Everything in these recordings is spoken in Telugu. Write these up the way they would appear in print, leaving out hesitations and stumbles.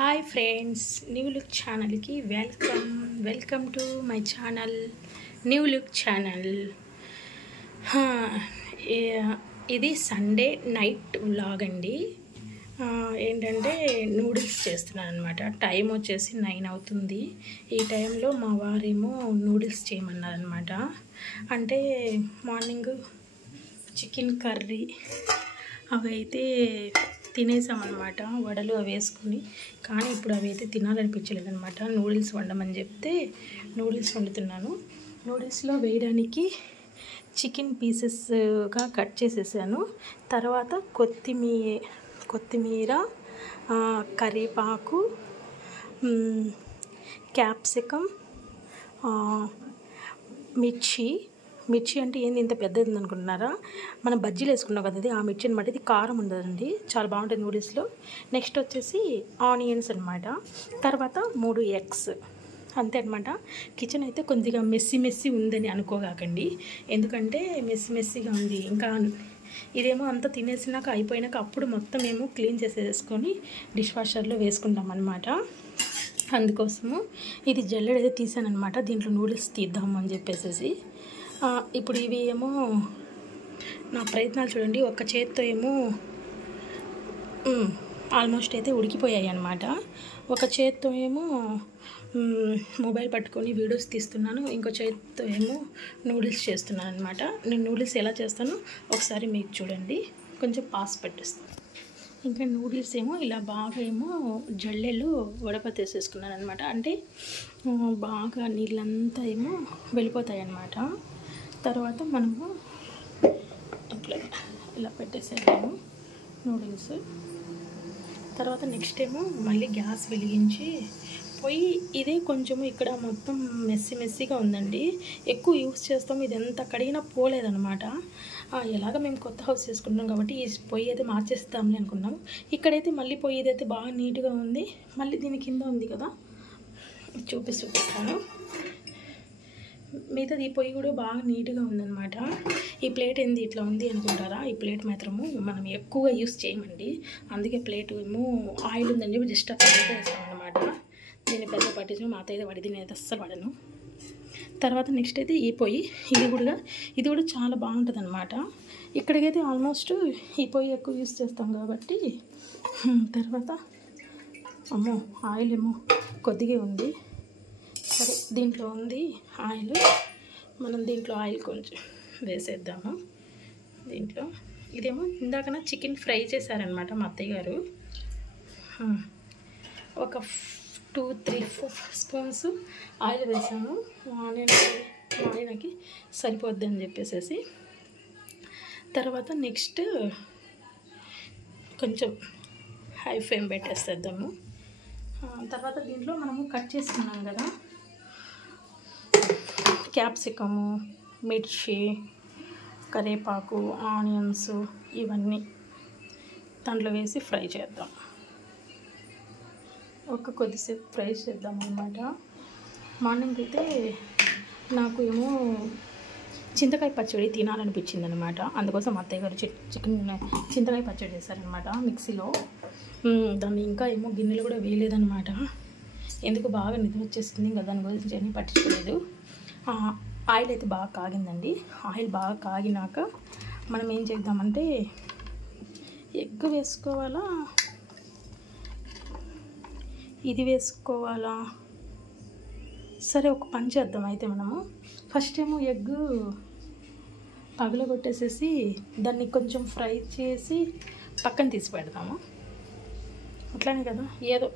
హాయ్ ఫ్రెండ్స్, న్యూ లుక్ ఛానల్కి welcome to my channel new look channel. ఇది సండే నైట్ వ్లాగ్ అండి. ఏంటంటే నూడిల్స్ చేస్తున్నాను అనమాట. టైం వచ్చేసి 9 అవుతుంది. ఈ టైంలో మా వారేమో నూడిల్స్ చేయమన్నారనమాట. అంటే మార్నింగ్ చికెన్ కర్రీ అవి అయితే తినేసామన్నమాట, వడలు అవి వేసుకుని. కానీ ఇప్పుడు అవి అయితే తినాలనిపించలేదన్నమాట. నూడిల్స్ వండమని చెప్తే నూడిల్స్ వండుతున్నాను. నూడిల్స్లో వేయడానికి చికెన్ పీసెస్గా కట్ చేసేసాను. తర్వాత కొత్తిమీర, కరివేపాకు, క్యాప్సికమ్, మిర్చి అంటే ఏంది ఇంత పెద్దది అనుకుంటున్నారా? మనం బజ్జీలు వేసుకున్నాం కదా, అది ఆ మిర్చి అనమాట. ఇది కారం ఉండదండి, చాలా బాగుంటుంది నూడిల్స్లో. నెక్స్ట్ వచ్చేసి ఆనియన్స్ అనమాట. తర్వాత 3 ఎగ్స్, అంతే అనమాట. కిచెన్ అయితే కొద్దిగా మెస్సీ ఉందని అనుకోగాకండి, ఎందుకంటే మెస్సీగా ఉంది. ఇంకా ఇదేమో అంతా తినేసినాక అయిపోయినాక అప్పుడు మొత్తం మేము క్లీన్ చేసేసుకొని డిష్ వాషర్లో వేసుకుంటాం అనమాట. అందుకోసము ఇది జల్లెడైతే తీసాను అనమాట. దీంట్లో నూడిల్స్ తీద్దాము అని చెప్పేసి. ఇప్పుడు ఇవి ఏమో నా ప్రయత్నాలు చూడండి. ఒక చేత్తో ఏమో ఆల్మోస్ట్ అయితే ఉడికిపోయాయి అన్నమాట. ఒక చేత్తో ఏమో మొబైల్ పట్టుకొని వీడియోస్ తీస్తున్నాను, ఇంకో చేత్తో ఏమో నూడిల్స్ చేస్తున్నాను అనమాట. నేను నూడిల్స్ ఎలా చేస్తానో ఒకసారి మీకు చూడండి, కొంచెం పాస్ పెట్టేస్తాను. ఇంకా నూడిల్స్ ఏమో ఇలా బాగా ఏమో జల్లెలు వడపతేసేసుకున్నాను అనమాట. అంటే బాగా నీళ్ళంతా ఏమో వెళ్ళిపోతాయి అన్నమాట. తర్వాత మనము ఇలా పెట్టేసాము నూడిల్స్. తర్వాత నెక్స్ట్ ఏమో మళ్ళీ గ్యాస్ వెలిగించి పొయ్యి ఇదే కొంచెము ఇక్కడ మొత్తం మెస్సీగా ఉందండి. ఎక్కువ యూస్ చేస్తాం, ఇది ఎంత కడిగినా పోలేదన్నమాట. ఎలాగ మేము కొత్త హౌస్ చేసుకుంటాం కాబట్టి ఈ పొయ్యి అయితే మార్చేస్తామని అనుకున్నాము. ఇక్కడైతే మళ్ళీ పొయ్యి ఇదైతే బాగా నీట్గా ఉంది. మళ్ళీ దీని కింద ఉంది కదా, చూపిస్తాను. మిగతాది ఈ పొయ్యి కూడా బాగా నీట్గా ఉందన్నమాట. ఈ ప్లేట్ ఏంది ఇట్లా ఉంది అనుకుంటారా? ఈ ప్లేట్ మాత్రము మనం ఎక్కువగా యూస్ చేయమండి. అందుకే ప్లేట్ ఏమో ఆయిల్ ఉందని చెప్పి జస్ట్ అట్లా వేస్తామన్నమాట. నేను పెద్ద పట్టించిన మా అత్తయ్య వాడిది, నేను అస్సలు వాడను. తర్వాత నెక్స్ట్ అయితే ఈ పొయ్యి, ఇది కూడా చాలా బాగుంటుంది అనమాట. ఇక్కడికైతే ఆల్మోస్ట్ ఈ పొయ్యి ఎక్కువ యూస్ చేస్తాం కాబట్టి. తర్వాత అమ్మో ఆయిల్ ఏమో కొద్దిగా ఉంది. సరే, దీంట్లో ఉంది ఆయిల్, మనం దీంట్లో ఆయిల్ కొంచెం వేసేద్దాము. దీంట్లో ఇదేమో ఇందాకన చికెన్ ఫ్రై చేశారనమాట మా అత్తయ్య గారు. ఒక 2-3-4 స్పూన్స్ ఆయిల్ వేసాము. నేను ఆయనకి సరిపోద్ది అని చెప్పేసి. తర్వాత నెక్స్ట్ కొంచెం హై ఫ్లేమ్ పెట్టేసేద్దాము. తర్వాత దీంట్లో మనము కట్ చేసుకున్నాం కదా క్యాప్సికము, మిర్చి, కరివేపాకు, ఆనియన్స్, ఇవన్నీ దాంట్లో వేసి ఫ్రై చేద్దాం. కొద్దిసేపు ఫ్రై చేద్దాం అన్నమాట. మార్నింగ్ అయితే నాకు ఏమో చింతకాయ పచ్చడి తినాలనిపించింది అనమాట. అందుకోసం అత్తయ్య గారు చింతకాయ పచ్చడి చేశారనమాట మిక్సీలో. దాన్ని ఇంకా ఏమో గిన్నెలు కూడా వేయలేదన్నమాట. ఎందుకు బాగా నిద్ర వచ్చేస్తుంది ఇంకా దాని గురించి అని పట్టించుకోలేదు. ఆయిల్ అయితే బాగా కాగిందండి. ఆయిల్ బాగా కాగినాక మనం ఏం చేద్దామంటే ఎగ్ వేసుకోవాలా, ఇది వేసుకోవాలా? సరే, ఒక పని చేద్దాం అయితే. మనము ఫస్ట్ ఏమో ఎగ్ పగలగొట్టేసేసి దాన్ని కొంచెం ఫ్రై చేసి పక్కన తీసి పెడదాము. అట్లానే కదా, ఏదో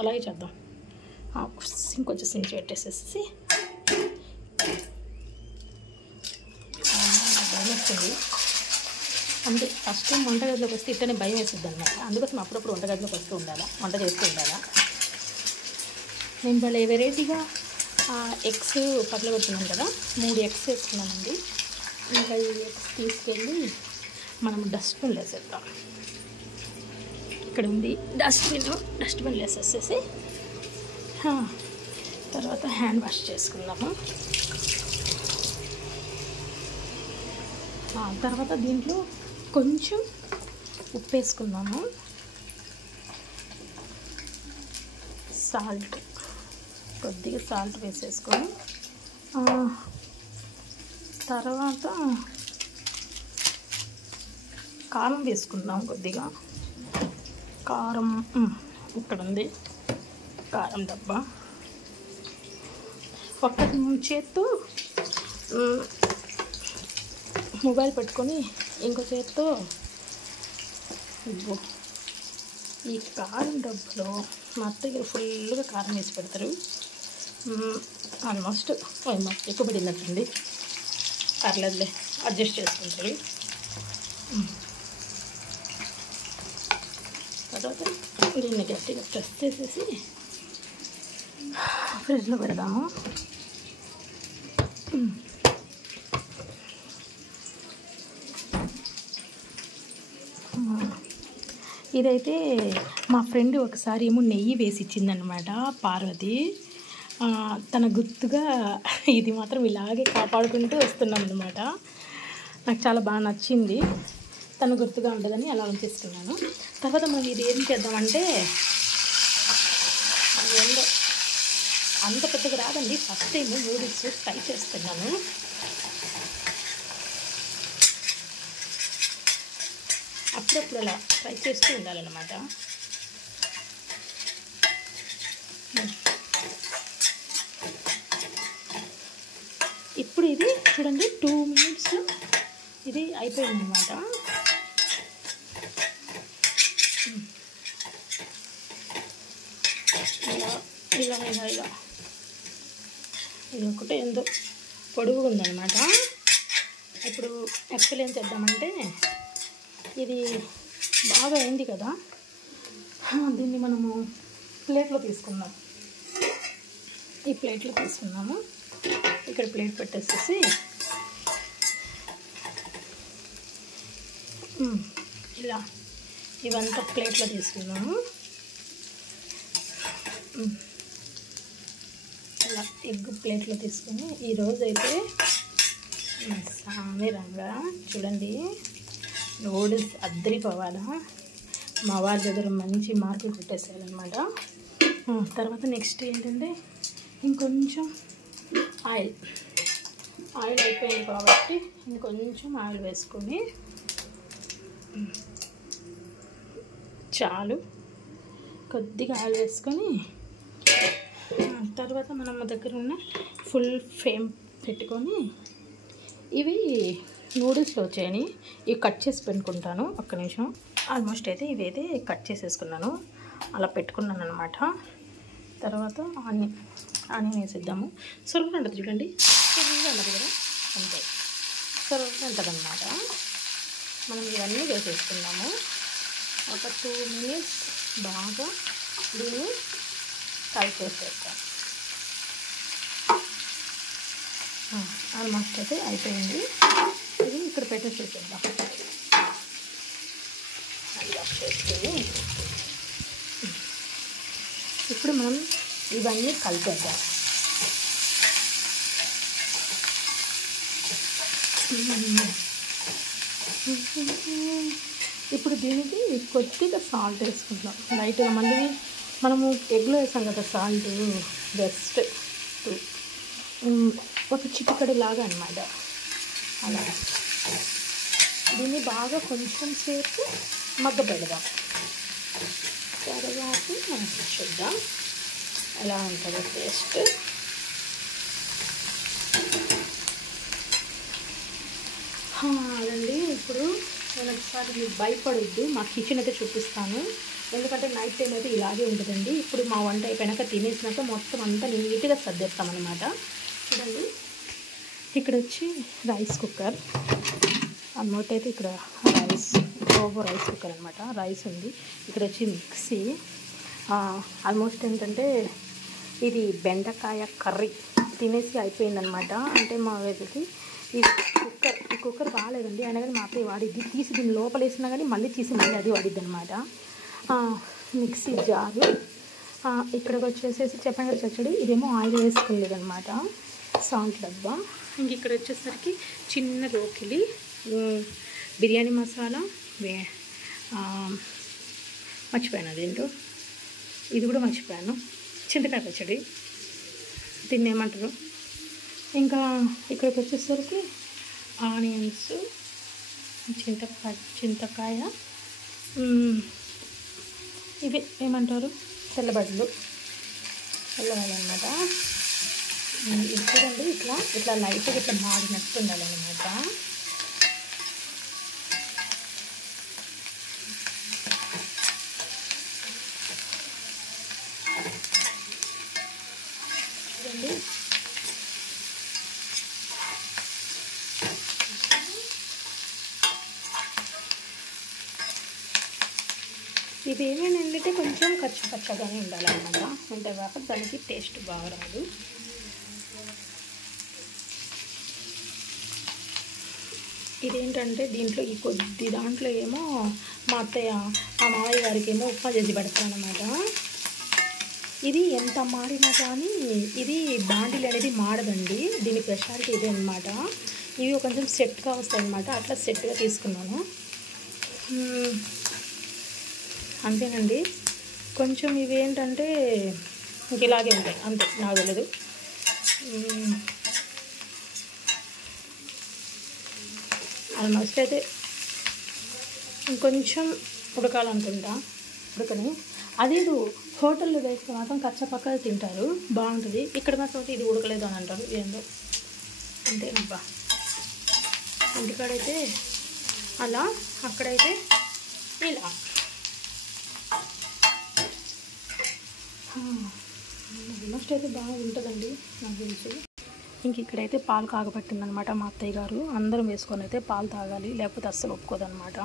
అలాగే చేద్దాం. ఇంకొంచెం సించి పెట్టేసేసి భయం వస్తుంది. అంటే ఫస్ట్ వంటగదిలోకి వస్తే ఇట్టనే భయం వేస్తుంది అన్నమాట. అందుకోసం అప్పుడప్పుడు వంటగదిలోకి వస్తూ ఉండాలా, వంట చేస్తూ ఉండాలా. నేను భలే వెరైటీగా ఎగ్స్ పగలగొడుతున్నాను కదా, 3 ఎగ్స్ వేసుకున్నానండి. ఇంకా ఈ ఎగ్స్ తీసుకెళ్ళి మనం డస్ట్బిన్లో వేసేద్దాం. ఇక్కడ ఉంది డస్ట్బిన్లో వేసేసేసి తర్వాత హ్యాండ్ వాష్ చేసుకుందాము. తర్వాత దీంట్లో కొంచెం ఉప్పు వేసుకుందాము. సాల్ట్, కొద్దిగా సాల్ట్ వేసేసుకొని తర్వాత కారం వేసుకుందాం. కొద్దిగా కారం ఇక్కడ ఉంది కారం డబ్బా. ఒక్క చేత్తో మొబైల్ పెట్టుకొని ఇంకో చేత్తో ఈ కారం డబ్బాలో మా అత్తయ్య ఫుల్గా కారం వేసి పెడతారు. ఆల్మోస్ట్ ఎక్కువ పడినట్టుంది, పర్లేదులే అడ్జస్ట్ చేసుకుంటారు. తర్వాత దీన్ని గట్టిగా ప్రెస్ చేసేసి ఫ్రిడ్జ్లో పెడదాము. ఇదైతే మా ఫ్రెండ్ ఒకసారి ఏమో నెయ్యి వేసి ఇచ్చిందనమాట పార్వతి. తన గుర్తుగా ఇది మాత్రం ఇలాగే కాపాడుకుంటూ వస్తున్నాం అనమాట. నాకు చాలా బాగా నచ్చింది, తన గుర్తుగా ఉండదని అలా ఉంచేస్తున్నాను. తర్వాత మనం ఇది ఏం చేద్దామంటే, ఏందో అంత పెద్దగా రాదండి, ఫస్ట్ టైం నూడిల్స్ ట్రై చేస్తున్నాను. అప్పుడప్పుడు అలా ట్రై చేస్తూ ఉండాలన్నమాట. ఇప్పుడు ఇది చూడండి 2 minutesలో ఇది అయిపోయిందన్నమాట. ఇలా ఇలా ఇలా ఇలా ఇది ఒకటే ఎంతో పొడుగు ఉందన్నమాట. ఇప్పుడు యాక్చువల్ ఏం చేద్దామంటే, ఇది బాగా అయింది కదా, దీన్ని మనము ప్లేట్లో తీసుకుందాం. ఈ ప్లేట్లో తీసుకున్నాము. ఇక్కడ ప్లేట్ పెట్టేసేసి ఇలా ఇవంతా ప్లేట్లో తీసుకున్నాము. ఇలా ఎగ్ ప్లేట్లో తీసుకొని ఈరోజు అయితే సామి రంగా చూడండి, నూడిల్స్ అద్దరిపోవాలా. మా వారి దగ్గర మంచి మార్కులు కొట్టేసేయాలన్నమాట. తర్వాత నెక్స్ట్ ఏంటంటే, ఇంకొంచెం ఆయిల్ అయిపోయింది కాబట్టి ఇంకొంచెం ఆయిల్ వేసుకొని చాలు, కొద్దిగా ఆయిల్ వేసుకొని తర్వాత మనం దగ్గర ఉన్న ఫుల్ ఫ్లేమ్ పెట్టుకొని ఇవి నూడిల్స్లో వచ్చాయని ఇవి కట్ చేసి పెట్టుకుంటాను. ఒక్క నిమిషం. ఆల్మోస్ట్ అయితే ఇవైతే కట్ చేసేసుకున్నాను, అలా పెట్టుకున్నాను అనమాట. తర్వాత ఆనియన్ వేసేద్దాము. సొరగా ఉంటుంది చూడండి, సొరగా ఉంటుంది కదా, అంతే సొరగా ఉంటుంది అన్నమాట. మనం ఇవన్నీ వేసేసుకున్నాము. ఒక 2 minutes బాగా దీన్ని ఫ్రై చేసేస్తాం. ఆల్మోస్ట్ అయితే అయిపోయింది. ఇది ఇక్కడ పెట్టేసేద్దాం. అది ఆఫ్ చేసుకొని ఇప్పుడు మనం ఇవన్నీ కలిపేద్దాం. ఇప్పుడు దీనికి కొద్దిగా సాల్ట్ వేసుకుంటాం లైట్గా. మళ్ళీ మనము ఎగ్లో వేసాం కదా సాల్ట్, జస్ట్ ఒక చిటికెడు లాగా అన్నమాట. అలా దీన్ని బాగా కొంచెం సేపు మగ్గ పెడదాం. తర్వాత మనం చూద్దాం ఎలా ఉంటుందో టేస్ట్. అదండి, ఇప్పుడు నేను ఒకసారి మీరు భయపడొద్దు, మా కిచెన్ అయితే చూపిస్తాను. ఎందుకంటే నైట్ టైం అయితే ఇలాగే ఉంటుందండి. ఇప్పుడు మా వంట అయిపోయాక తినేసినాక మొత్తం అంతా నీట్గా సర్దేస్తామన్నమాట. చూడండి, ఇక్కడ వచ్చి రైస్ కుక్కర్ అన్నమాట. అయితే ఇక్కడ రైస్ కుక్కర్ అనమాట, రైస్ ఉంది. ఇక్కడ వచ్చి మిక్సీ. ఆల్మోస్ట్ ఏంటంటే ఇది బెండకాయ కర్రీ తినేసి అయిపోయిందనమాట. అంటే మా వేదికి ఈ కుక్కర్ బాగాలేదండి, అయినా కానీ మా అత్తయ్య వాడిద్ది. తీసి దీన్ని లోపల వేసినా కానీ మళ్ళీ తీసి మళ్ళీ అది వాడిద్ది అనమాట. Mixie jar. ఇక్కడికి వచ్చేసేసి చెప్పాను కదా చచ్చడి, ఇదేమో ఆయిల్ వేసుకోలేదు అనమాట. సాల్ట్ డబ్బా. ఇంక ఇక్కడ వచ్చేసరికి చిన్న రోకిలి, బిర్యానీ మసాలా, మర్చిపోయాను అదేంటో, ఇది కూడా మర్చిపోయాను. చింతకాయ పచ్చడి, దీన్ని ఏమంటారు. ఇంకా ఇక్కడికి వచ్చేసరికి ఆనియన్స్, చింతకాయ, ఇవి ఏమంటారు తెల్లబడ్లు అన్నమాట. ఇది చూడండి, ఇట్లా లైట్గా ఇట్లా మాడినట్టు ఉండాలన్నమాట. చూడండి, ఇది ఏమైనా ఏంటంటే కొంచెం కచ్చగానే ఉండాలన్నమాట. ఉంటే కాక దానికి టేస్ట్ బాగా రాదు. ఇదేంటంటే దీంట్లో ఈ కొద్ది దాంట్లో ఏమో మా అత్తయ్య మా మామయ్య గారికి ఏమో ఉప్మా చేసి పెడతానమాట. ఇది ఎంత మాడినా కానీ ఇది బాండిల్ అనేది మాడదండి. దీని స్పెషాలిటీ ఇదే అనమాట. ఇవి కొంచెం సెట్గా వస్తాయి అన్నమాట. అట్లా సెట్గా తీసుకున్నాను. అంతేనండి. కొంచెం ఇవి ఏంటంటే ఇలాగే ఉంటాయి అంతే, నాకు తెలియదు. ఆల్మోస్ట్ అయితే ఇంకొంచెం ఉడకాలనుకుంటా. ఉడకని అదేదో హోటల్లో వేస్తే మాత్రం కచ్చపక్కగా తింటారు, బాగుంటుంది. ఇక్కడ మాత్రం ఇది ఉడకలేదు అని అంటారు. ఏందో అంతేనబ్బా. ఇంటికాడైతే అలా, అక్కడైతే ఇలా. ఆల్మోస్ట్ అయితే బాగా ఉంటుందండి నాకు తెలిసి. ఇంక ఇక్కడైతే పాలు కాగబట్టిందనమాట మా అత్తయ్య గారు. అందరం వేసుకొని అయితే పాలు తాగాలి, లేకపోతే అస్సలు ఒప్పుకోదనమాట.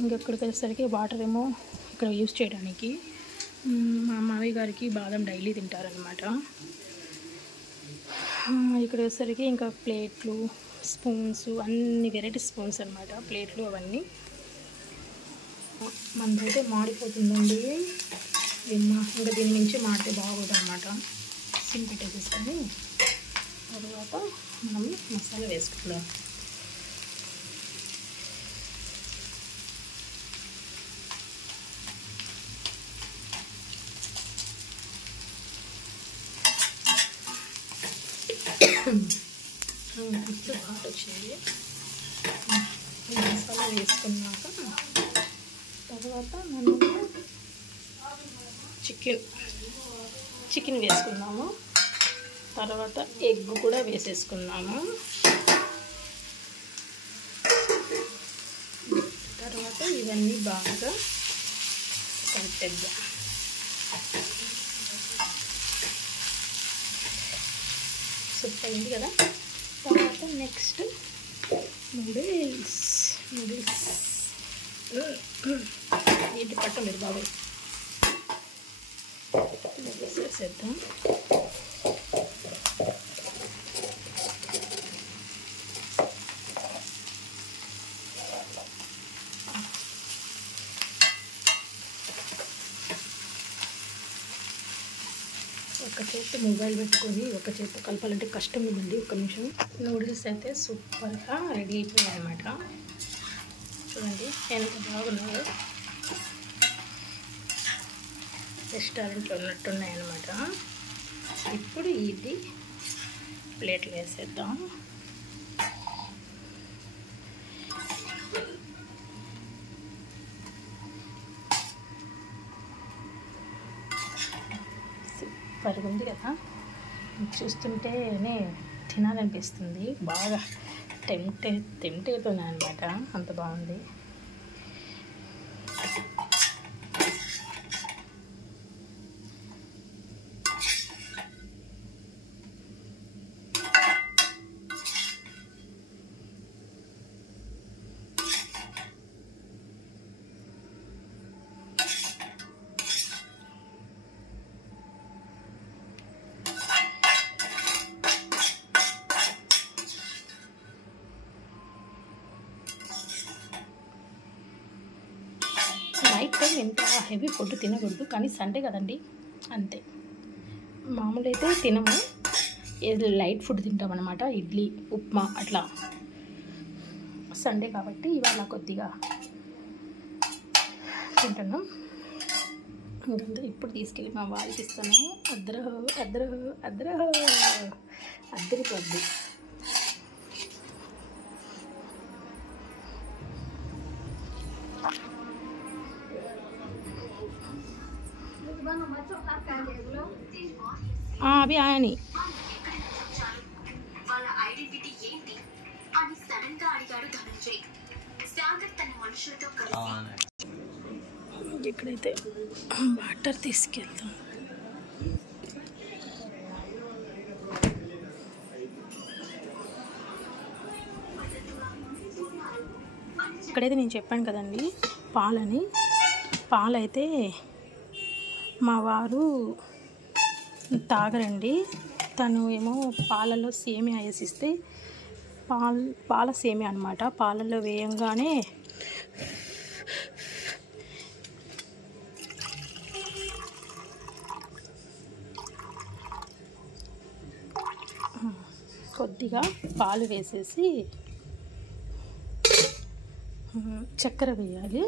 ఇంకెక్కడికి వచ్చేసరికి వాటర్ ఏమో ఇక్కడ యూజ్ చేయడానికి. మా మామయ్య గారికి బాదం డైలీ తింటారనమాట. ఇక్కడ వచ్చేసరికి ఇంకా ప్లేట్లు, స్పూన్స్, అన్ని వెరైటీ స్పూన్స్ అనమాట, ప్లేట్లు అవన్నీ. మనదైతే మాడిపోతుందండి. ఇంకా దీని నుంచి మాడితే బాగోదు అనమాట. సిమ్ పెట్టేసేసుకొని తర్వాత మనం మసాలా వేసుకుందాం. ఇప్పుడు ఘాట్ వచ్చింది. మసాలా వేసుకున్నాక తర్వాత మనం చికెన్ వేసుకున్నాము. తర్వాత ఎగ్ కూడా వేసేసుకున్నాము. తర్వాత ఇవన్నీ బాగా కలిపేద్దాం. సూప్ అయింది కదా. తర్వాత నెక్స్ట్ నూడిల్స్ ఏంటి పట్టలేదు బాబు. వేసేద్దాం. ఒక చేతి మొబైల్ పెట్టుకొని ఒక చేతి కలపాలంటే కష్టం ఉందండి. ఒక నిమిషం. నూడిల్స్ అయితే సూపర్గా రెడీ అయిపోయాయి అన్నమాట. చూడండి ఎంత బాగున్నాయో, రెస్టారెంట్లో ఉన్నట్టున్నాయన్నమాట. ఇప్పుడు ఇది ప్లేట్లు వేసేద్దాం. సూపర్గా ఉంది కదా. చూస్తుంటేనే తినాలనిపిస్తుంది. బాగా టెంప్ట్ అవుతున్నాయి అన్నమాట, అంత బాగుంది. నైట్ టైం ఎంత హెవీ ఫుడ్ తినకూడదు, కానీ సండే కదండి అంతే. మామూలు అయితే తినము, ఏదో లైట్ ఫుడ్ తింటామన్నమాట. ఇడ్లీ, ఉప్మా అట్లా. సండే కాబట్టి ఇవాళ కొద్దిగా తింటున్నాం. ఇంకంతా ఇప్పుడు తీసుకెళ్ళి మా వారికి ఇస్తాను. అద్దరహో అద్దరహో అద్దరహో అద్దరిపోద్ది. అవి ఆయని ఇక్కడైతే వాటర్ తీసుకెళ్తాం. ఇక్కడైతే నేను చెప్పాను కదండి పాలైతే మా వారు తాగరండి. తను ఏమో పాలలో సేమియా వేసిస్తే పాల సేమియా అనమాట. పాలల్లో వేయంగానే కొద్దిగా పాలు వేసేసి చక్కెర వేయాలి.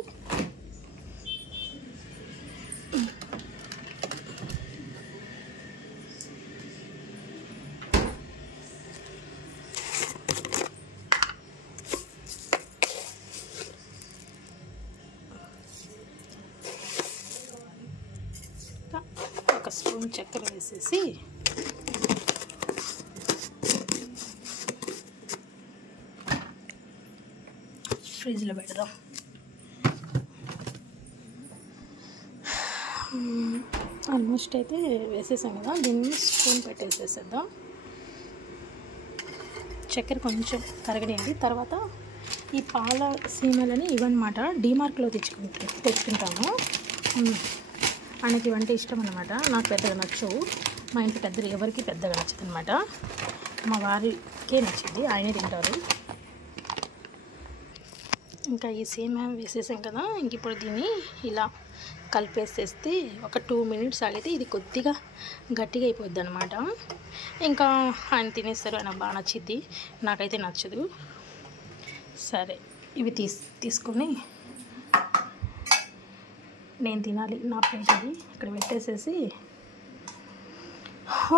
ఒక స్పూన్ చక్కెర వేసేసి ఫ్రిడ్జ్లో పెడదాం. ఆల్మోస్ట్ అయితే వేసేసాం కదా, దీన్ని స్పూన్ పెట్టేసేసేద్దాం. చక్కెర కొంచెం కరగనియండి. తర్వాత ఈ పాల సీమలని ఇవన్నమాట డీమార్క్లో తెచ్చుకుంటాము. ఆయనకి ఇవంటే ఇష్టం అన్నమాట. నాకు పెద్దగా నచ్చవు. మా ఇంట్లో ఎవరికి పెద్దగా నచ్చదు అనమాట. మా వారికే నచ్చింది, ఆయనే తింటారు. ఇంకా ఈ సేమియా వేసేసాం కదా, ఇంక ఇప్పుడు దీన్ని ఇలా కలిపేసేస్తే ఒక 2 మినిట్స్ ఆగితే ఇది కొద్దిగా గట్టిగా అయిపోద్ది అనమాట. ఇంకా ఆయన తినేస్తారు, ఆయన బాగా నచ్చిద్ది, నాకైతే నచ్చదు. సరే ఇవి తీసుకొని నేను తినాలి, నా ప్లేట్ అది ఇక్కడ పెట్టేసేసి.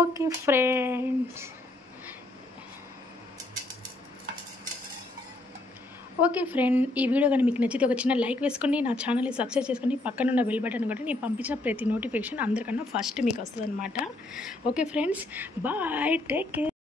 ఓకే ఫ్రెండ్స్, ఈ వీడియో కానీ మీకు నచ్చితే ఒక చిన్న లైక్ వేసుకోండి, నా ఛానల్ని సబ్స్క్రైబ్ చేసుకోండి, పక్కన ఉన్న బెల్ బటన్ కూడా నేను పంపించిన ప్రతి నోటిఫికేషన్ అందరికన్నా ఫస్ట్ మీకు వస్తుంది అనమాట. Okay friends, bye, take care.